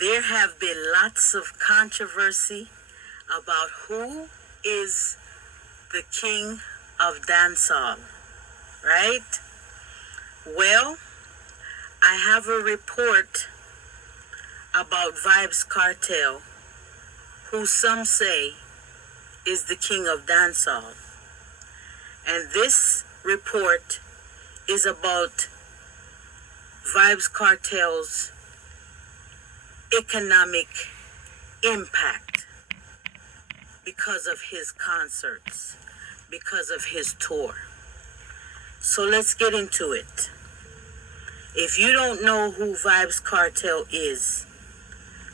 There have been lots of controversy about who is the king of dancehall, right? Well, I have a report about Vybz Kartel, who some say is the king of dancehall. And this report is about Vybz Kartel's economic impact because of his concerts, because of his tour. So let's get into it. If you don't know who Vybz Kartel is,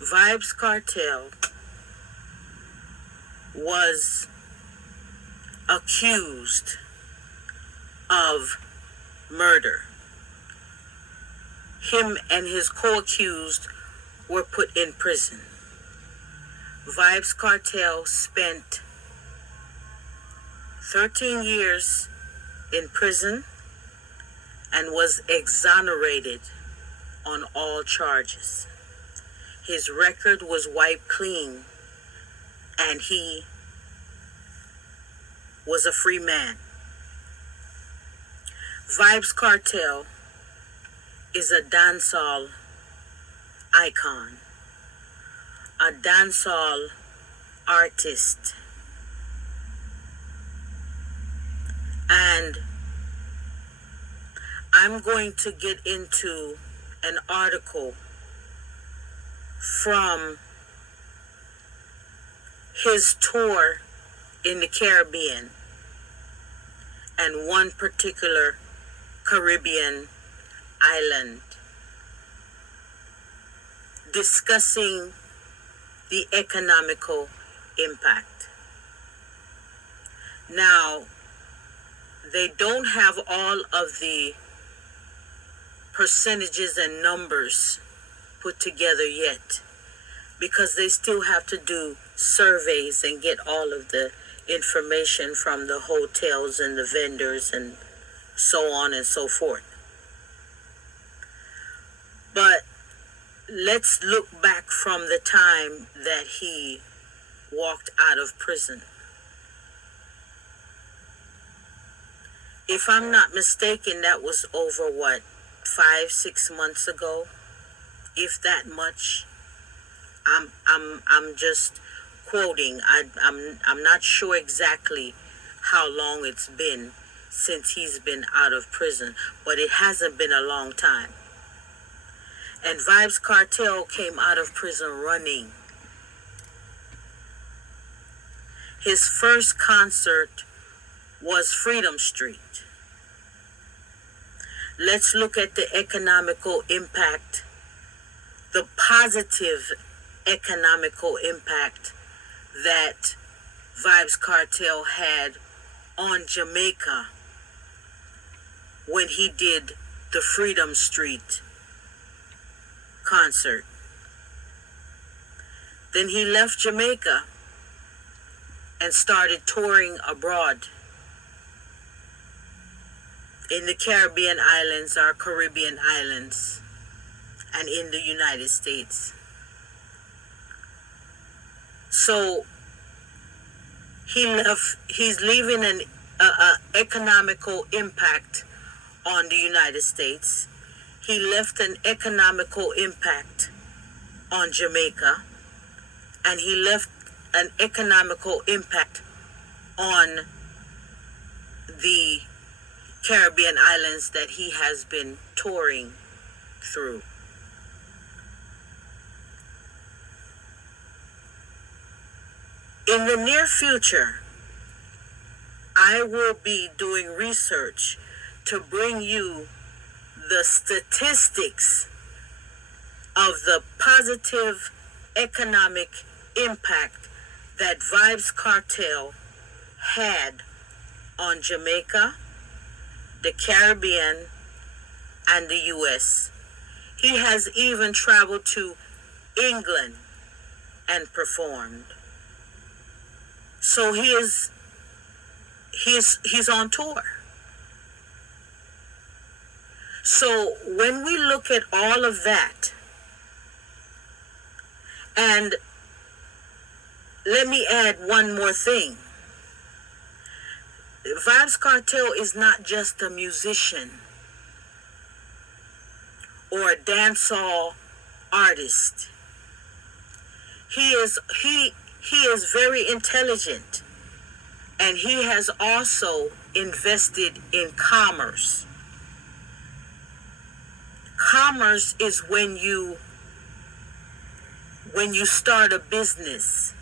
Vybz Kartel was accused of murder. Him and his co-accused were put in prison. Vybz Kartel spent 13 years in prison and was exonerated on all charges. His record was wiped clean and he was a free man. Vybz Kartel is a dancehall icon, a dancehall artist, and I'm going to get into an article from his tour in the Caribbean and one particular Caribbean island, discussing the economical impact. Now, they don't have all of the percentages and numbers put together yet because they still have to do surveys and get all of the information from the hotels and the vendors and so on and so forth. But let's look back from the time that he walked out of prison. If I'm not mistaken, that was over 5-6 months ago, if that much. I'm just quoting. I'm not sure exactly how long it's been since he's been out of prison, but it hasn't been a long time. And Vybz Kartel came out of prison running. His first concert was Freedom Street. Let's look at the economical impact, the positive economical impact that Vybz Kartel had on Jamaica when he did the Freedom Street concert. Then he left Jamaica and started touring abroad in the Caribbean islands, our Caribbean islands, and in the United States. So he's leaving an economical impact on the United States. He left an economical impact on Jamaica, and he left an economical impact on the Caribbean islands that he has been touring through. In the near future, I will be doing research to bring you the statistics of the positive economic impact that Vybz Kartel had on Jamaica, the Caribbean, and the U.S. He has even traveled to England and performed. So he's on tour. So when we look at all of that, And let me add one more thing. Vybz Kartel is not just a musician or a dancehall artist. He is very intelligent, and he has also invested in commerce. Commerce is when you start a business,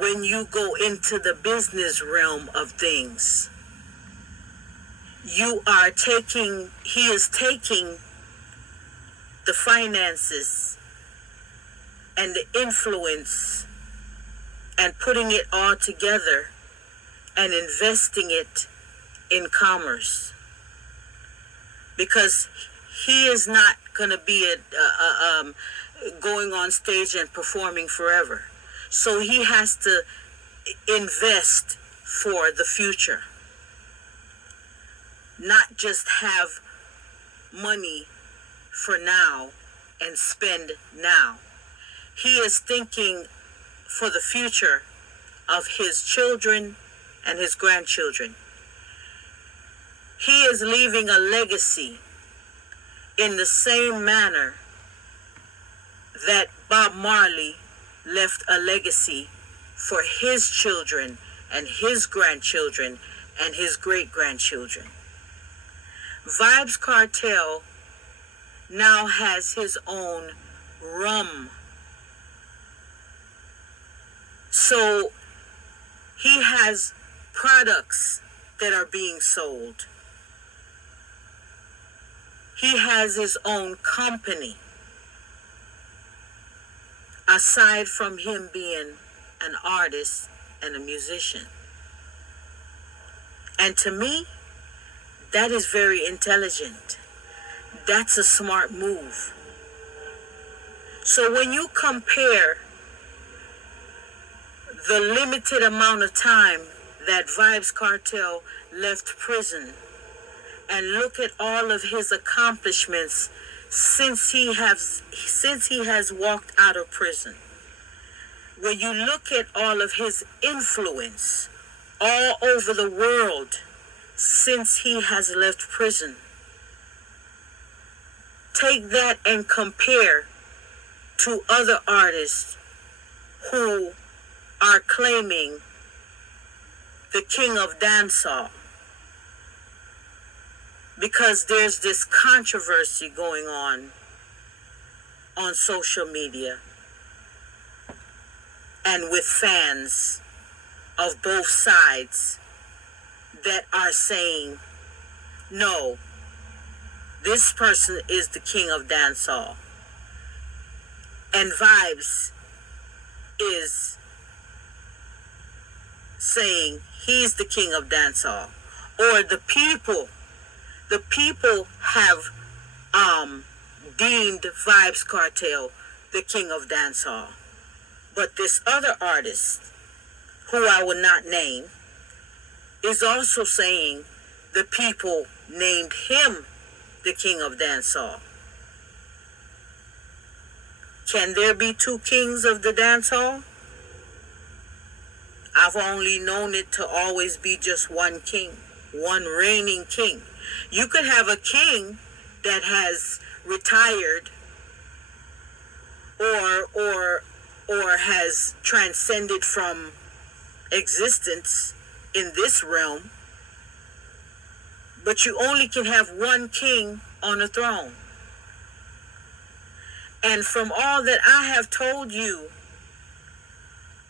when you go into the business realm of things. He is taking the finances and the influence and putting it all together and investing it in commerce. Because he is not going to be going on stage and performing forever. So he has to invest for the future. Not just have money for now and spend now. He is thinking for the future of his children and his grandchildren. He is leaving a legacy in the same manner that Bob Marley left a legacy for his children and his grandchildren and his great-grandchildren. Vybz Kartel now has his own rum. So he has products that are being sold. He has his own company. Aside from him being an artist and a musician. And to me, that is very intelligent. That's a smart move. So when you compare the limited amount of time that Vybz Kartel left prison and look at all of his accomplishments since he has walked out of prison, when you look at all of his influence all over the world since he has left prison, take that and compare to other artists who are claiming the king of dancehall. Because there's this controversy going on social media and with fans of both sides that are saying, no, this person is the king of dancehall. And Vybz is saying he's the king of dancehall. Or the people have deemed Vybz Kartel the king of dancehall. But this other artist, who I will not name, is also saying the people named him the king of dancehall. Can there be two kings of the dancehall? I've only known it to always be just one king, one reigning king. You could have a king that has retired or has transcended from existence in this realm, but you only can have one king on the throne. And from all that I have told you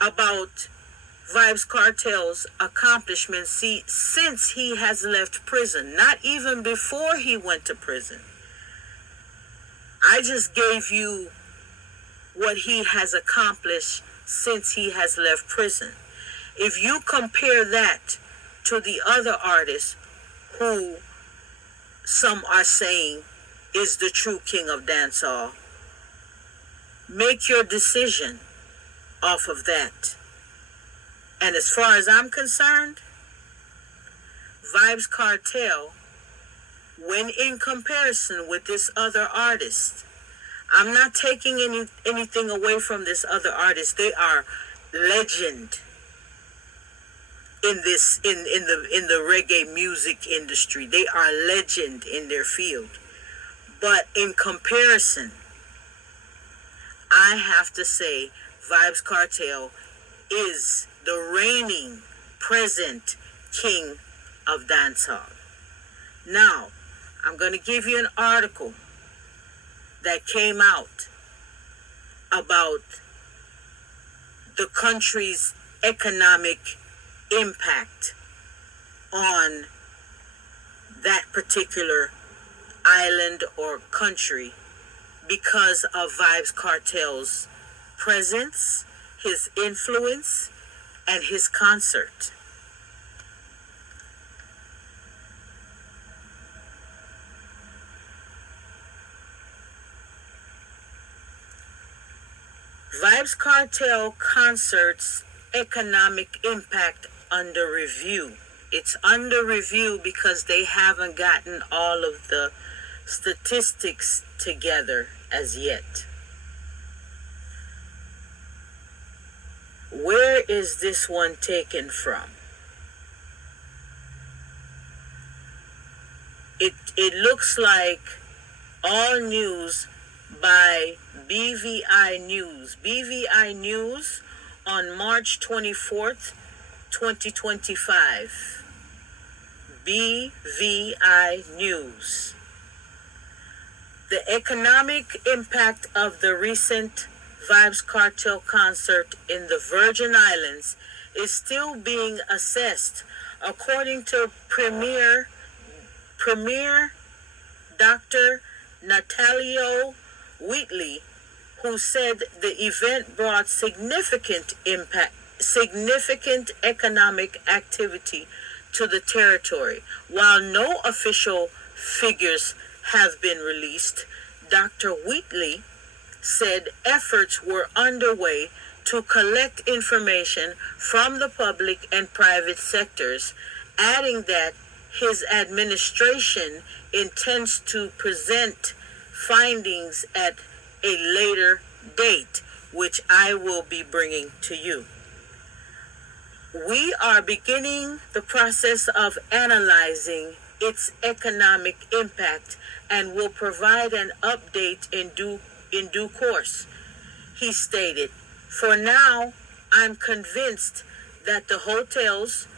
about Vybz Kartel's accomplishments since he has left prison, not even before he went to prison, I just gave you what he has accomplished since he has left prison. If you compare that to the other artists who some are saying is the true king of dancehall, make your decision off of that. And as far as I'm concerned, Vybz Kartel, when in comparison with this other artist, I'm not taking anything away from this other artist. They are legend in this in the reggae music industry. They are legend in their field. But in comparison, I have to say Vybz Kartel is the reigning present king of dancehall. Now, I'm going to give you an article that came out about the country's economic impact on that particular island or country because of Vybz Kartel's presence, his influence, and his concert. Vybz Kartel concerts economic impact under review. It's under review because they haven't gotten all of the statistics together as yet. Where is this one taken from? It looks like all news by BVI News. BVI News on March 24th, 2025. BVI News. The economic impact of the recent Vybz Kartel concert in the Virgin Islands is still being assessed, according to Premier Dr. Natalio Wheatley, who said the event brought significant economic activity to the territory. While no official figures have been released, Dr. Wheatley said efforts were underway to collect information from the public and private sectors, adding that his administration intends to present findings at a later date, which I will be bringing to you. We are beginning the process of analyzing its economic impact and will provide an update in due course, he stated. For now, I'm convinced that the hotels,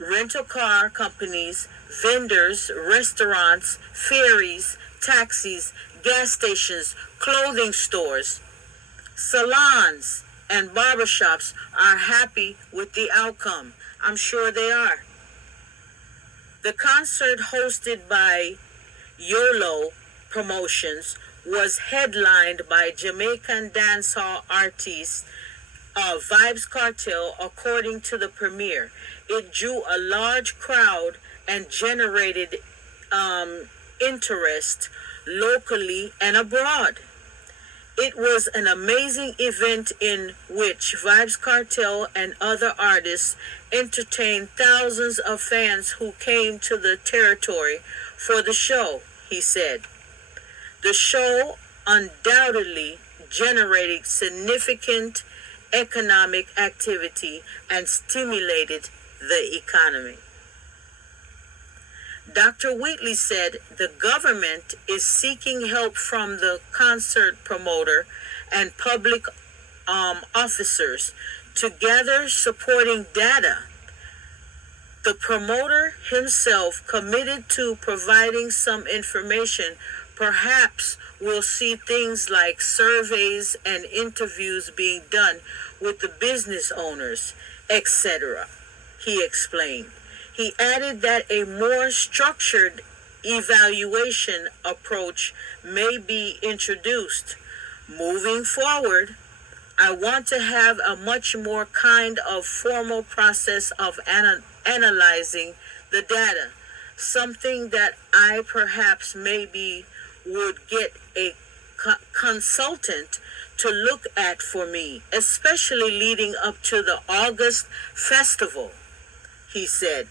rental car companies, vendors, restaurants, ferries, taxis, gas stations, clothing stores, salons, and barbershops are happy with the outcome. I'm sure they are. The concert, hosted by YOLO Promotions, was headlined by Jamaican dancehall artist Vybz Kartel, according to the premiere. It drew a large crowd and generated interest locally and abroad. It was an amazing event in which Vybz Kartel and other artists entertained thousands of fans who came to the territory for the show, he said. The show undoubtedly generated significant economic activity and stimulated the economy. Dr. Wheatley said the government is seeking help from the concert promoter and public officers to gather supporting data. The promoter himself committed to providing some information. Perhaps we'll see things like surveys and interviews being done with the business owners, etc., he explained. He added that a more structured evaluation approach may be introduced. Moving forward, I want to have a much more kind of formal process of analyzing the data, something that I perhaps maybe would get a consultant to look at for me, especially leading up to the August festival, he said.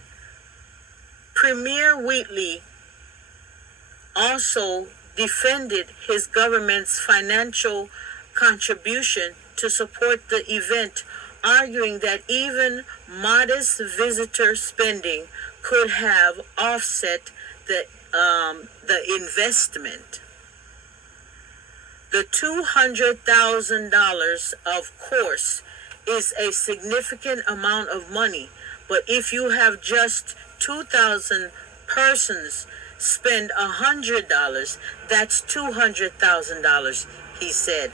Premier Wheatley also defended his government's financial contribution to support the event, arguing that even modest visitor spending could have offset the investment. The $200,000, of course, is a significant amount of money, but if you have just 2,000 persons spend $100, that's $200,000, he said.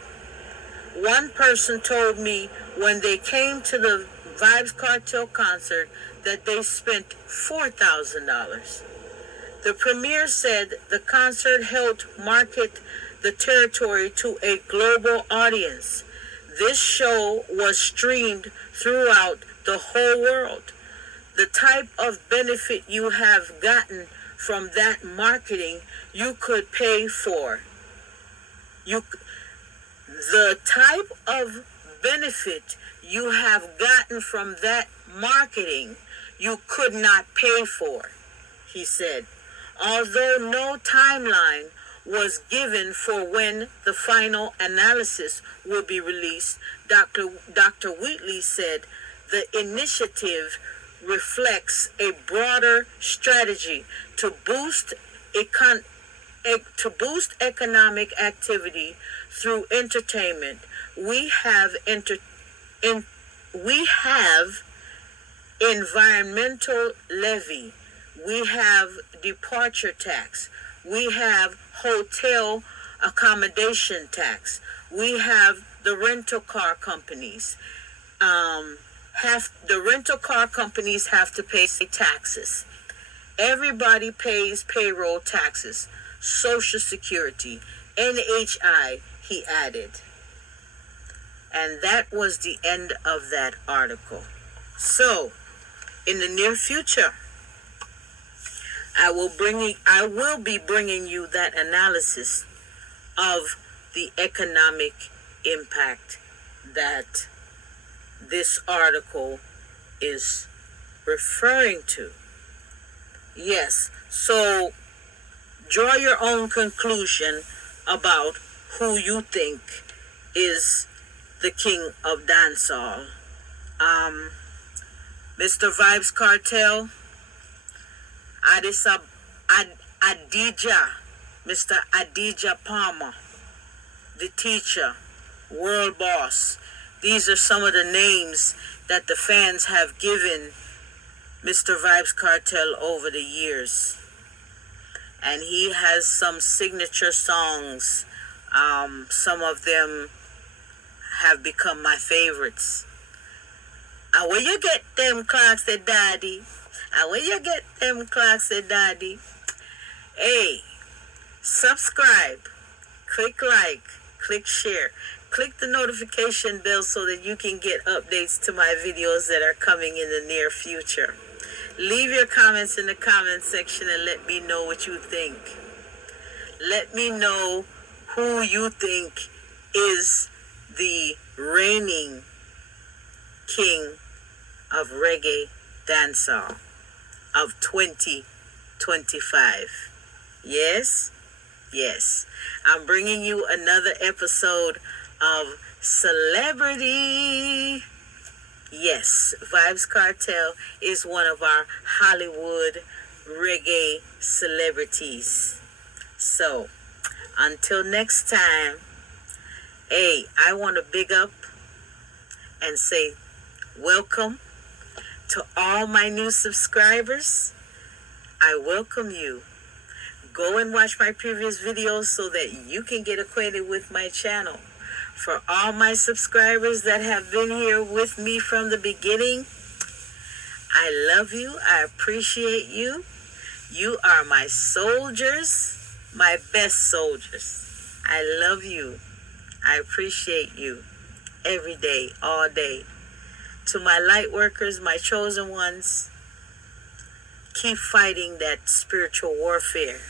One person told me when they came to the Vybz Kartel concert that they spent $4,000. The premier said the concert helped market the territory to a global audience. This show was streamed throughout the whole world. The type of benefit you have gotten from that marketing, you could pay for. The type of benefit you have gotten from that marketing, you could not pay for, he said. Although no timeline was given for when the final analysis will be released, Dr. Wheatley said the initiative reflects a broader strategy to boost economic activity through entertainment. We have environmental levy. We have departure tax. We have hotel accommodation tax. We have the rental car companies. The rental car companies have to pay taxes. Everybody pays payroll taxes, Social Security, NHI, he added. And that was the end of that article. So, in the near future, I will be bringing you that analysis of the economic impact that this article is referring to. Yes, so draw your own conclusion about who you think is the king of dancehall. Mr. Vybz Kartel, Mr. Adidja Palmer, the teacher, world boss. These are some of the names that the fans have given Mr. Vybz Kartel over the years. And he has some signature songs. Some of them have become my favorites. And where you get them clocks, say daddy? And where you get them clocks, say daddy? Hey, subscribe, click like, click share, click the notification bell so that you can get updates to my videos that are coming in the near future. Leave your comments in the comment section and let me know what you think. Let me know who you think is the reigning king of reggae dancehall of 2025. Yes? Yes. I'm bringing you another episode of Celebrity. Yes, Vybz Kartel is one of our Hollywood reggae celebrities. So, until next time, hey, I want to big up and say welcome to all my new subscribers. I welcome you. Go and watch my previous videos so that you can get acquainted with my channel. For all my subscribers that have been here with me from the beginning, I love you. I appreciate you. You are my soldiers, my best soldiers. I love you. I appreciate you every day, all day. To my light workers, my chosen ones, keep fighting that spiritual warfare.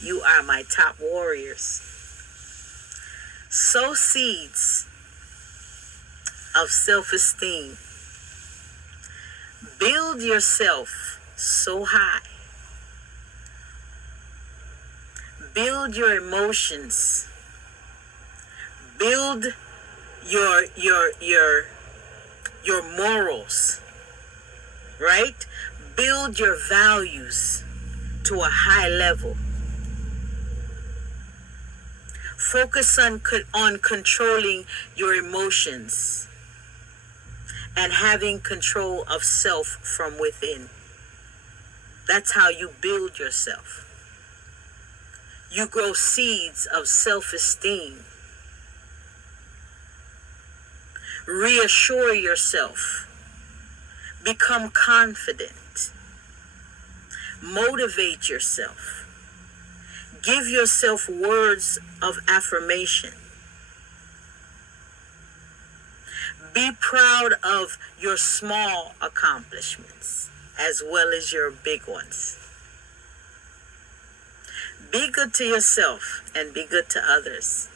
You are my top warriors. Sow seeds of self-esteem. Build yourself so high. Build your emotions. Build your morals, right? Build your values to a high level. Focus on controlling your emotions and having control of self from within. That's how you build yourself. You grow seeds of self-esteem. Reassure yourself. Become confident. Motivate yourself. Give yourself words of affirmation. Be proud of your small accomplishments as well as your big ones. Be good to yourself and be good to others.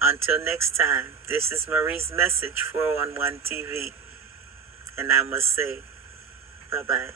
Until next time, this is Marie's Message 411 TV. And I must say, bye-bye.